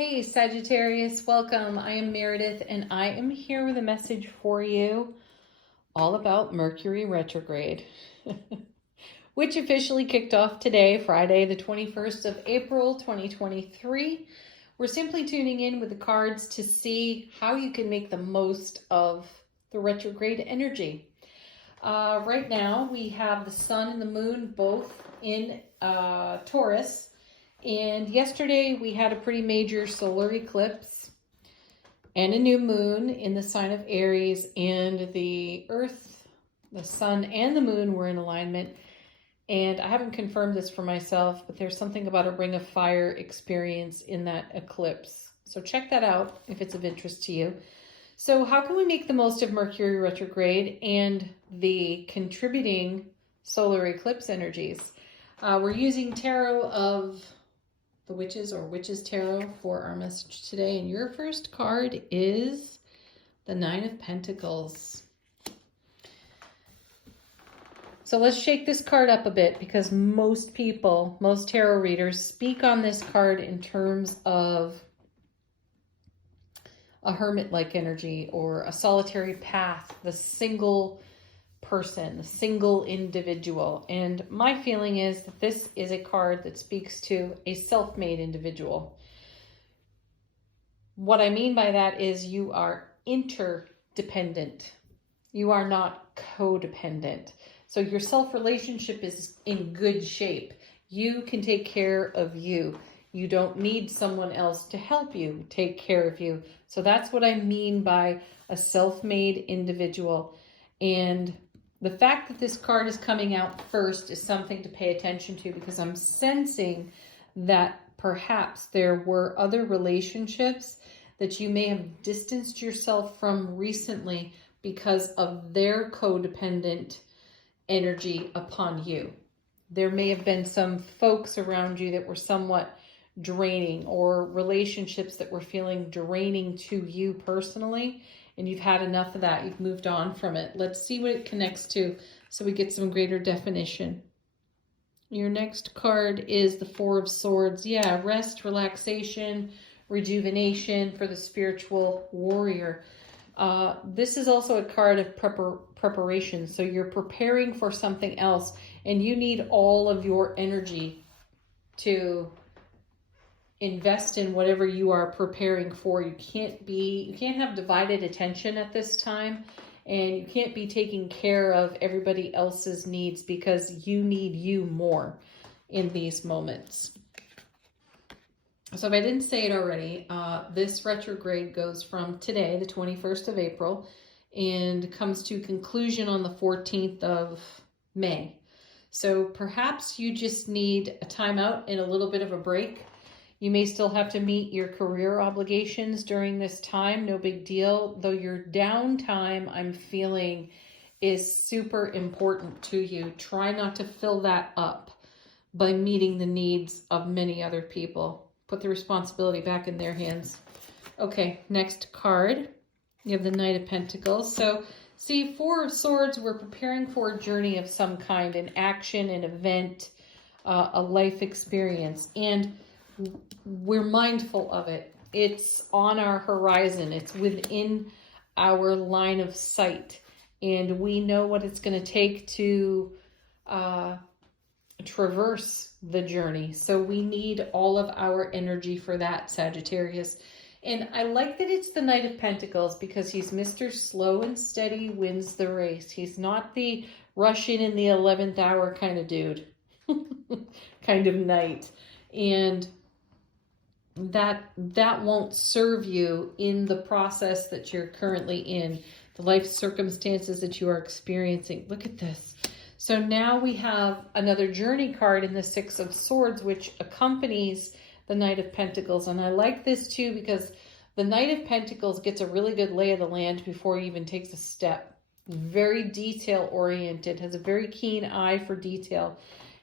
Hey Sagittarius, welcome. I am Meredith and I am here with a message for you all about Mercury retrograde, which officially kicked off today, Friday, the 21st of April, 2023. We're simply tuning in with the cards to see how you can make the most of the retrograde energy. Right now, we have the sun and the moon both in Taurus. And yesterday we had a pretty major solar eclipse and a new moon in the sign of Aries, and the earth, the sun, and the moon were in alignment. And I haven't confirmed this for myself, but there's something about a ring of fire experience in that eclipse. So check that out if it's of interest to you. So how can we make the most of Mercury retrograde and the contributing solar eclipse energies? We're using tarot of the Witches or Witches Tarot for our message today. And your first card is the Nine of Pentacles. So let's shake this card up a bit, because most people, most tarot readers speak on this card in terms of a hermit-like energy or a solitary path, the single person, the single individual. And my feeling is that this is a card that speaks to a self-made individual. What I mean by that is you are interdependent. You are not codependent. So your self-relationship is in good shape. You can take care of you. You don't need someone else to help you take care of you. So that's what I mean by a self-made individual. And the fact that this card is coming out first is something to pay attention to, because I'm sensing that perhaps there were other relationships that you may have distanced yourself from recently because of their codependent energy upon you. There may have been some folks around you that were somewhat draining, or relationships that were feeling draining to you personally, and you've had enough of that. You've moved on from it. Let's see what it connects to so we get some greater definition. Your next card is the Four of Swords. Yeah, rest, relaxation, rejuvenation for the spiritual warrior. This is also a card of preparation. So you're preparing for something else, and you need all of your energy to invest in whatever you are preparing for. You can't have divided attention at this time, and you can't be taking care of everybody else's needs, because you need you more in these moments. So if I didn't say it already, this retrograde goes from today, the 21st of April, and comes to conclusion on the 14th of May. So perhaps you just need a timeout and a little bit of a break. You may still have to meet your career obligations during this time, no big deal. Though your downtime, I'm feeling, is super important to you. Try not to fill that up by meeting the needs of many other people. Put the responsibility back in their hands. Okay, next card. You have the Knight of Pentacles. So, see, Four of Swords, we're preparing for a journey of some kind, an action, an event, a life experience. And we're mindful of it. It's on our horizon. It's within our line of sight. And we know what it's going to take to traverse the journey. So we need all of our energy for that, Sagittarius. And I like that it's the Knight of Pentacles, because he's Mr. Slow and Steady wins the race. He's not the rush in the 11th hour kind of dude, kind of knight. And that won't serve you in the process that you're currently in, the life circumstances that you are experiencing. Look at this. So now we have another journey card in the Six of Swords, which accompanies the Knight of Pentacles. And I like this too, because the Knight of Pentacles gets a really good lay of the land before he even takes a step. Very detail oriented, has a very keen eye for detail.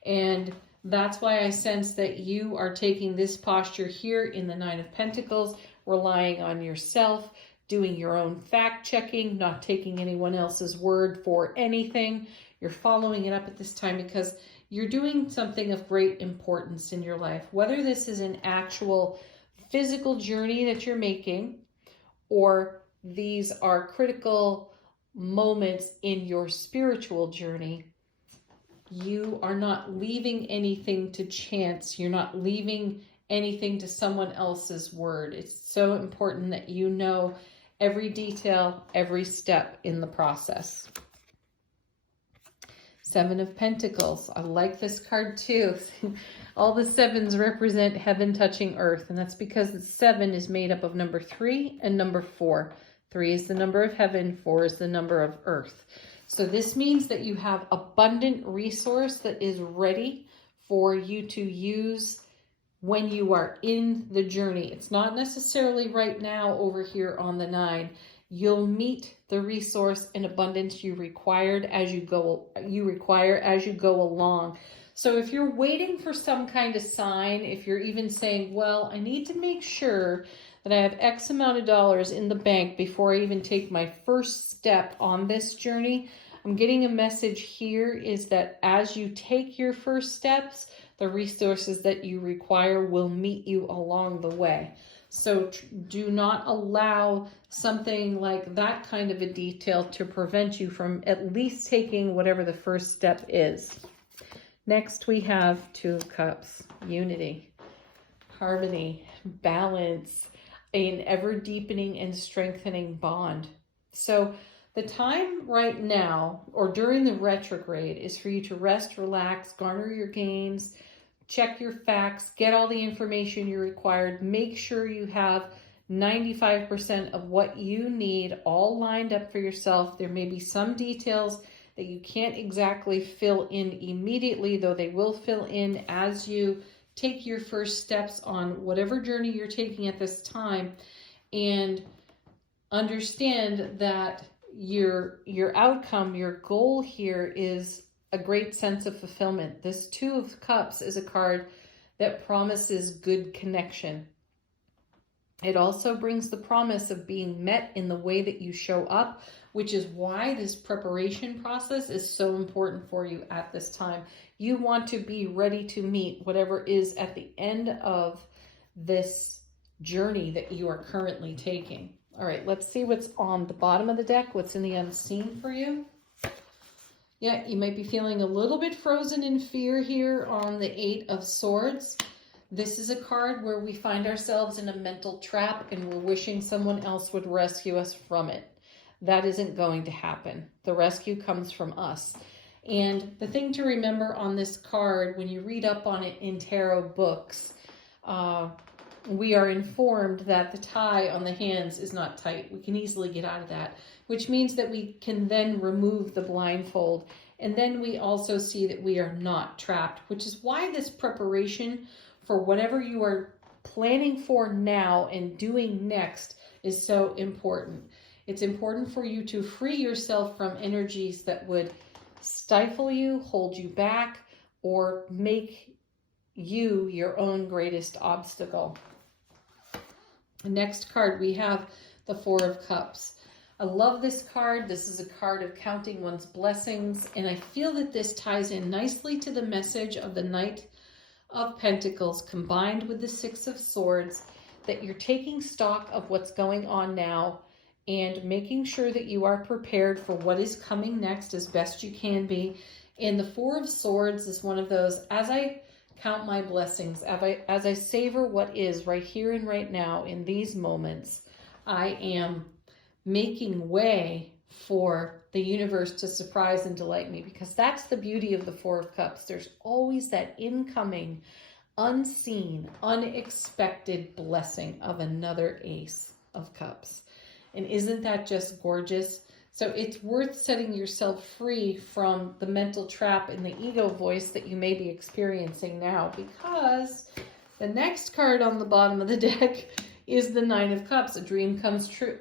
And that's why I sense that you are taking this posture here in the Nine of Pentacles, relying on yourself, doing your own fact checking, not taking anyone else's word for anything. You're following it up at this time because you're doing something of great importance in your life. Whether this is an actual physical journey that you're making, or these are critical moments in your spiritual journey, you are not leaving anything to chance. You're not leaving anything to someone else's word. It's so important that you know every detail, every step in the process. Seven of Pentacles. I like this card too. All the sevens represent heaven touching earth, and that's because the 7 is made up of number 3 and number 4. 3 is the number of heaven, 4 is the number of earth. So this means that you have abundant resource that is ready for you to use when you are in the journey. It's not necessarily right now over here on the 9. You'll meet the resource and abundance you require as you go along. So if you're waiting for some kind of sign, if you're even saying, well, I need to make sure that I have X amount of dollars in the bank before I even take my first step on this journey, I'm getting a message here is that as you take your first steps, the resources that you require will meet you along the way. So do not allow something like that kind of a detail to prevent you from at least taking whatever the first step is. Next, we have 2 of Cups, unity, harmony, balance, an ever deepening and strengthening bond. So the time right now, or during the retrograde, is for you to rest, relax, garner your gains, check your facts, get all the information you required, make sure you have 95% of what you need all lined up for yourself. There may be some details that you can't exactly fill in immediately, though they will fill in as you take your first steps on whatever journey you're taking at this time. And understand that your outcome, your goal here is a great sense of fulfillment. This 2 of Cups is a card that promises good connection. It also brings the promise of being met in the way that you show up, which is why this preparation process is so important for you at this time. You want to be ready to meet whatever is at the end of this journey that you are currently taking. All right, let's see what's on the bottom of the deck, what's in the unseen for you. Yeah, you might be feeling a little bit frozen in fear here on the 8 of Swords. This is a card where we find ourselves in a mental trap and we're wishing someone else would rescue us from it. That isn't going to happen. The rescue comes from us. And the thing to remember on this card, when you read up on it in tarot books, we are informed that the tie on the hands is not tight. We can easily get out of that, which means that we can then remove the blindfold. And then we also see that we are not trapped, which is why this preparation for whatever you are planning for now and doing next is so important. It's important for you to free yourself from energies that would stifle you, hold you back, or make you your own greatest obstacle. The next card, we have the 4 of Cups. I love this card. This is a card of counting one's blessings, and I feel that this ties in nicely to the message of the Knight of Pentacles combined with the 6 of Swords, that you're taking stock of what's going on now and making sure that you are prepared for what is coming next as best you can be. And the 4 of Swords is one of those, as I count my blessings, as I savor what is right here and right now in these moments, I am making way for the universe to surprise and delight me, because that's the beauty of the 4 of Cups. There's always that incoming, unseen, unexpected blessing of another Ace of Cups. And isn't that just gorgeous? So it's worth setting yourself free from the mental trap and the ego voice that you may be experiencing now, because the next card on the bottom of the deck is the 9 of Cups. A dream comes true.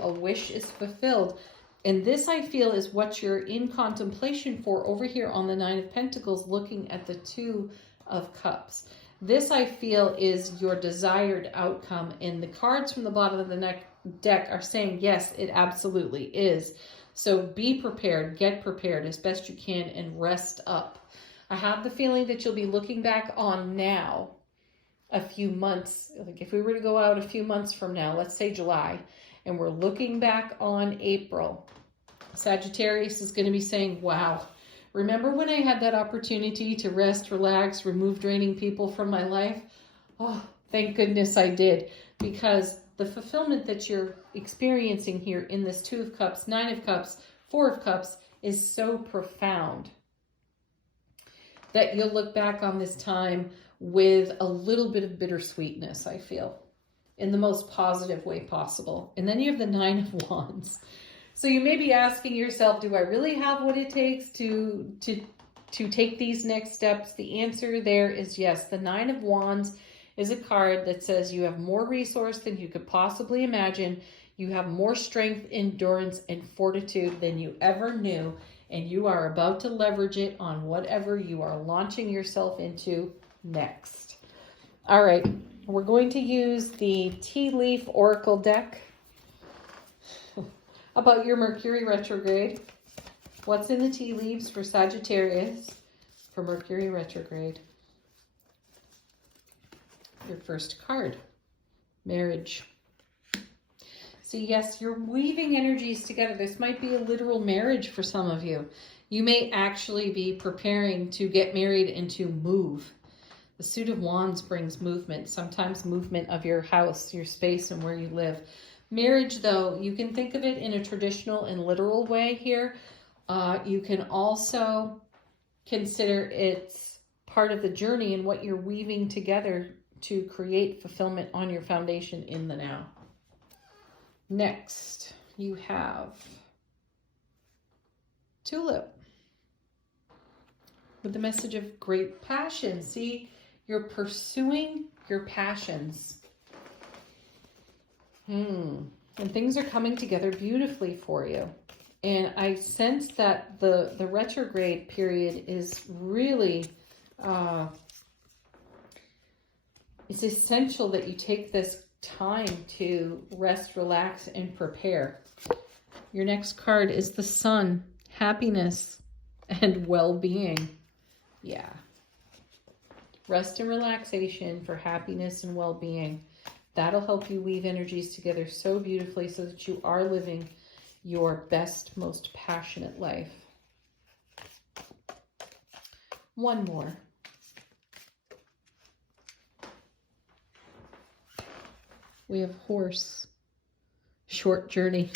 A wish is fulfilled. And this, I feel, is what you're in contemplation for over here on the 9 of Pentacles, looking at the 2 of Cups. This, I feel, is your desired outcome. And the cards from the bottom of the deck are saying, yes, it absolutely is. So be prepared, get prepared as best you can, and rest up. I have the feeling that you'll be looking back on now a few months, like if we were to go out a few months from now, let's say July, and we're looking back on April, Sagittarius is going to be saying, wow, remember when I had that opportunity to rest, relax, remove draining people from my life? Oh, thank goodness I did, because the fulfillment that you're experiencing here in this 2 of Cups, 9 of Cups, 4 of Cups is so profound that you'll look back on this time with a little bit of bittersweetness, I feel, in the most positive way possible. And then you have the 9 of Wands. So you may be asking yourself, do I really have what it takes to take these next steps? The answer there is yes. The 9 of Wands is a card that says you have more resource than you could possibly imagine. You have more strength, endurance, and fortitude than you ever knew. And you are about to leverage it on whatever you are launching yourself into next. All right, we're going to use the Tea Leaf Oracle deck about your Mercury retrograde. What's in the tea leaves for Sagittarius for Mercury retrograde? Your first card, marriage. See, yes, you're weaving energies together. This might be a literal marriage for some of you. You may actually be preparing to get married and to move. The Suit of Wands brings movement, sometimes movement of your house, your space, and where you live. Marriage, though, you can think of it in a traditional and literal way here. You can also consider it's part of the journey and what you're weaving together to create fulfillment on your foundation in the now. Next, you have Tulip with the message of great passion. See, you're pursuing your passions. And things are coming together beautifully for you. And I sense that the retrograde period is really, it's essential that you take this time to rest, relax, and prepare. Your next card is the Sun, happiness and well-being. Yeah. Rest and relaxation for happiness and well-being. That'll help you weave energies together so beautifully so that you are living your best, most passionate life. One more. We have horse, short journey.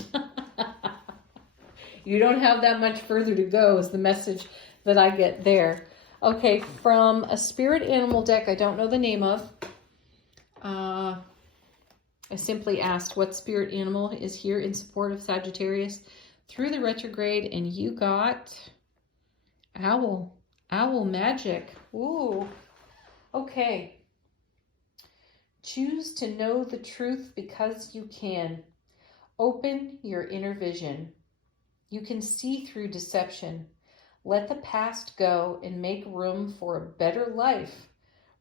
You don't have that much further to go is the message that I get there. Okay, from a spirit animal deck I don't know the name of. I simply asked what spirit animal is here in support of Sagittarius through the retrograde, and you got owl. Owl magic. Ooh. Okay. Choose to know the truth because you can. Open your inner vision. You can see through deception. Let the past go and make room for a better life.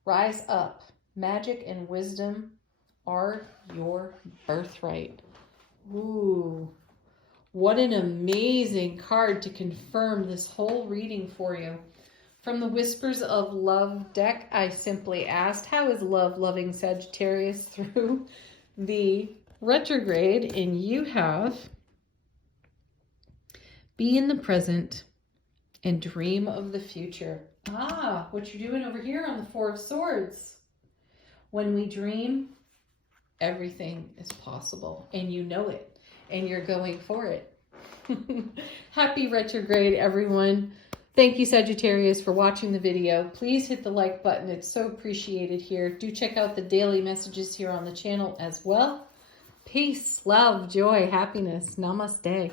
Rise up. Magic and wisdom are your birthright. Ooh, what an amazing card to confirm this whole reading for you. From the Whispers of Love deck, I simply asked, how is love loving Sagittarius through the retrograde? And you have, be in the present and dream of the future. Ah, what you're doing over here on the Four of Swords. When we dream, everything is possible, and you know it, and you're going for it. Happy retrograde, everyone. Thank you, Sagittarius, for watching the video. Please hit the like button. It's so appreciated here. Do check out the daily messages here on the channel as well. Peace, love, joy, happiness. Namaste.